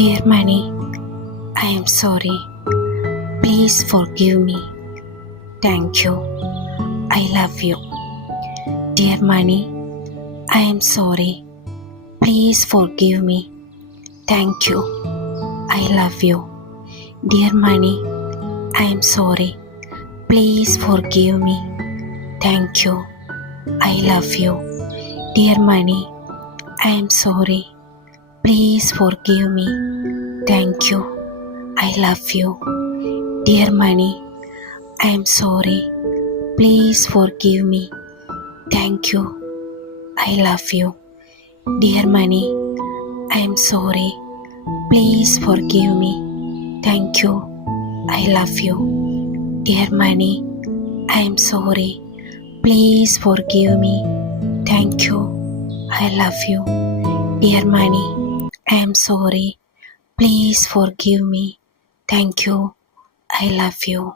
Dear Money, I am sorry. Please forgive me. Thank you. I love you. Dear Money, I am sorry. Please forgive me. Thank you. I love you. Dear Money, I am sorry. Please forgive me. Thank you. I love you. Dear Money, I am sorry. Please forgive me. Thank you. I love you. Dear Money, I am sorry. Please forgive me. Thank you. I love you. Dear Money, I am sorry. Please forgive me. Thank you. I love you. Dear Money, I am sorry. Please forgive me. Thank you. I love you. Dear Money, I am sorry. Please forgive me. Thank you. I love you.